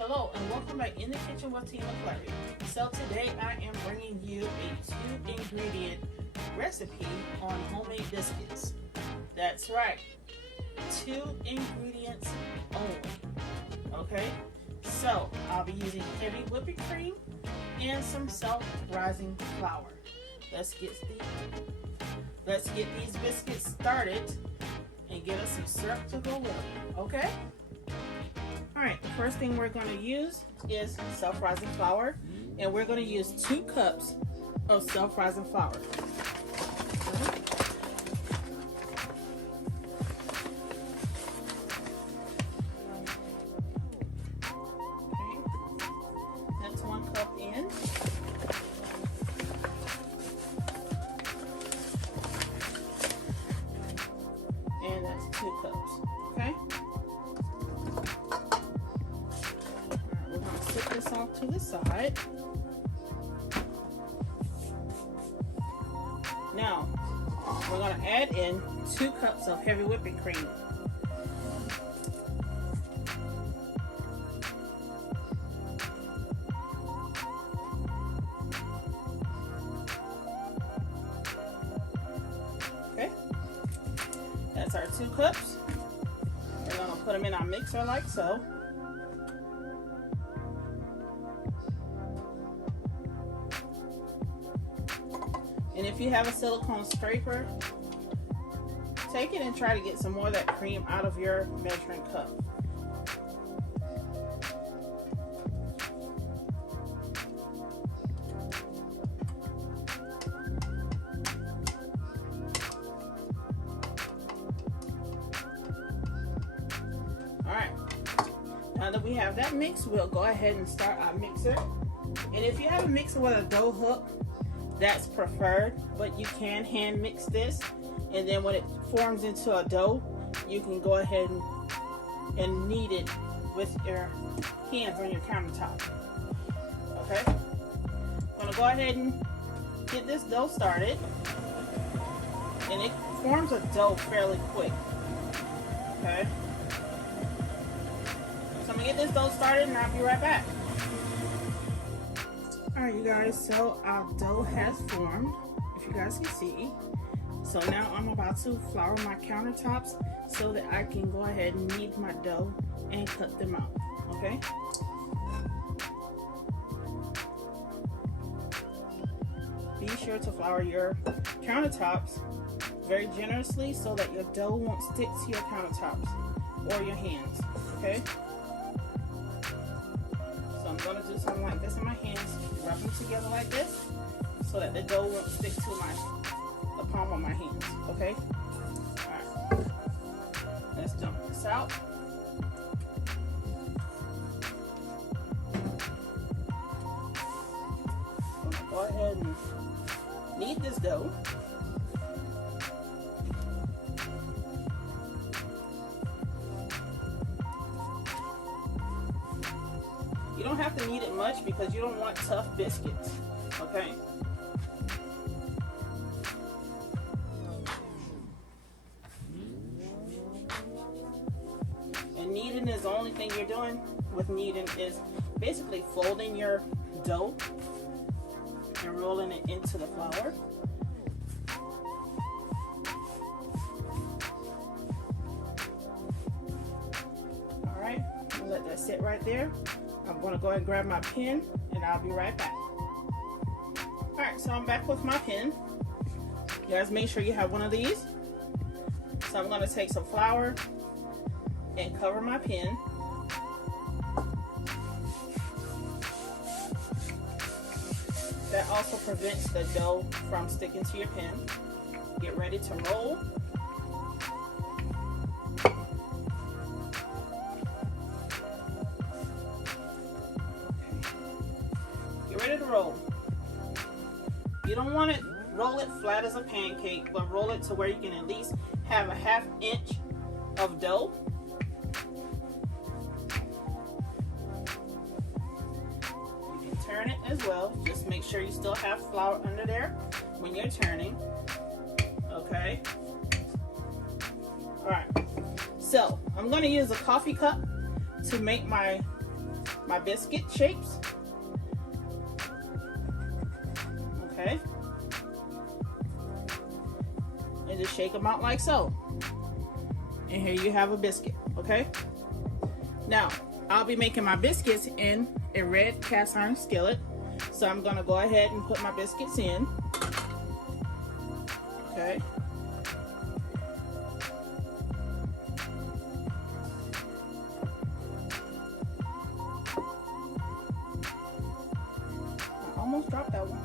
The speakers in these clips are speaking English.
Hello and welcome back in the kitchen with Tina Clary. So today I am bringing you a 2-ingredient recipe on homemade biscuits. That's right, 2 ingredients only. Okay, so I'll be using heavy whipping cream and some self-rising flour. Let's get these biscuits started and get us some syrup to go with them. Okay. Alright, the first thing we're going to use is self-rising flour, and we're going to use 2 cups of self-rising flour. Okay. That's 1 cup in. And that's 2 cups. Okay. Set this off to the side. Now, we're going to add in 2 cups of heavy whipping cream. Okay, that's our 2 cups. We're going to put them in our mixer like so. And if you have a silicone scraper, take it and try to get some more of that cream out of your measuring cup. Alright, now that we have that mix, we'll go ahead and start our mixer. And if you have a mixer with a dough hook, that's preferred, but you can hand mix this, and then when it forms into a dough, you can go ahead and knead it with your hands on your countertop. Okay, I'm gonna go ahead and get this dough started, and it forms a dough fairly quick. Okay, so I'm gonna get this dough started and I'll be right back. Alright you guys, so our dough has formed, if you guys can see. So now I'm about to flour my countertops so that I can go ahead and knead my dough and cut them out. Okay? Be sure to flour your countertops very generously so that your dough won't stick to your countertops or your hands. Okay? So I'm going to do something like this in my hands. Rub them together like this so that the dough won't stick to the palm of my hands. Okay? Alright. Let's dump this out. I'm gonna go ahead and knead this dough. You don't have to knead it much because you don't want tough biscuits, okay? And kneading is the only thing you're doing with kneading is basically folding your dough and rolling it into the flour. All right, let that sit right there. I'm going to go ahead and grab my pen and I'll be right back. Alright, so I'm back with my pen. You guys make sure you have one of these. So I'm going to take some flour and cover my pen. That also prevents the dough from sticking to your pen. Get ready to roll. Ready to roll. You don't want to roll it flat as a pancake, but roll it to where you can at least have a 1/2 inch of dough. You can turn it as well. Just make sure you still have flour under there when you're turning. Okay. All right. So I'm going to use a coffee cup to make my my biscuit shapes. Okay. And just shake them out like so. And here you have a biscuit, okay? Now, I'll be making my biscuits in a red cast iron skillet. So I'm gonna go ahead and put my biscuits in. Okay. I almost dropped that one.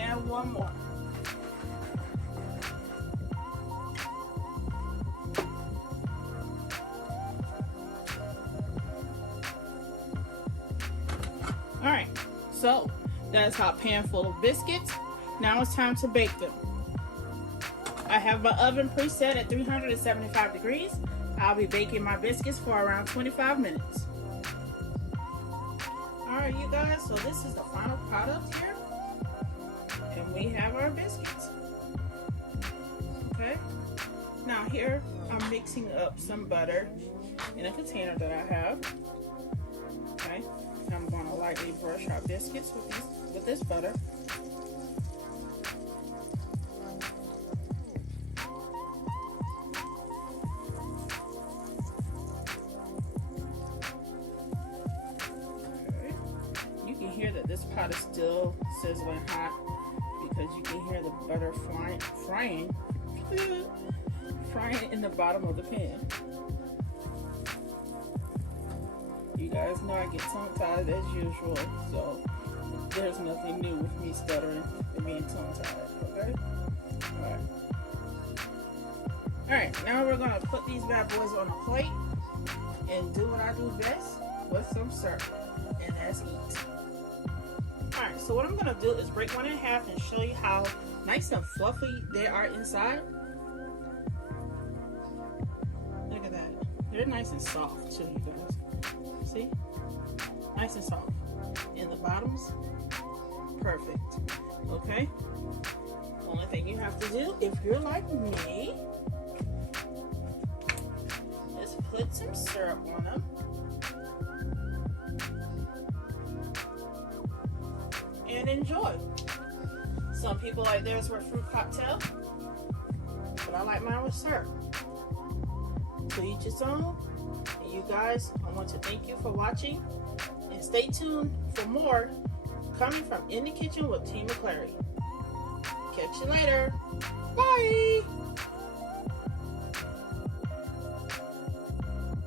And one more. All right, so that's our pan full of biscuits. Now it's time to bake them. I have my oven preset at 375 degrees. I'll be baking my biscuits for around 25 minutes. All right, you guys, so this is the final product here. And we have our biscuits. Okay, now here I'm mixing up some butter in a container that I have. Okay, I'm going to lightly brush our biscuits with this butter. Okay, you can hear that this pot is still sizzling hot, because you can hear the butter frying in the bottom of the pan. You guys know I get tongue-tied as usual, so there's nothing new with me stuttering and being tongue-tied, okay? Alright, now we're going to put these bad boys on a plate and do what I do best with some syrup, and that's eat. Alright, so what I'm going to do is break one in half and show you how nice and fluffy they are inside. Look at that. They're nice and soft too, you guys. See? Nice and soft. And the bottoms, perfect. Okay? Only thing you have to do, if you're like me, is put some syrup on them. And enjoy. Some people like theirs with fruit cocktail, but I like mine with syrup. To each its own. And you guys, I want to thank you for watching, and stay tuned for more coming from In the Kitchen with T. McClary. Catch you later. Bye.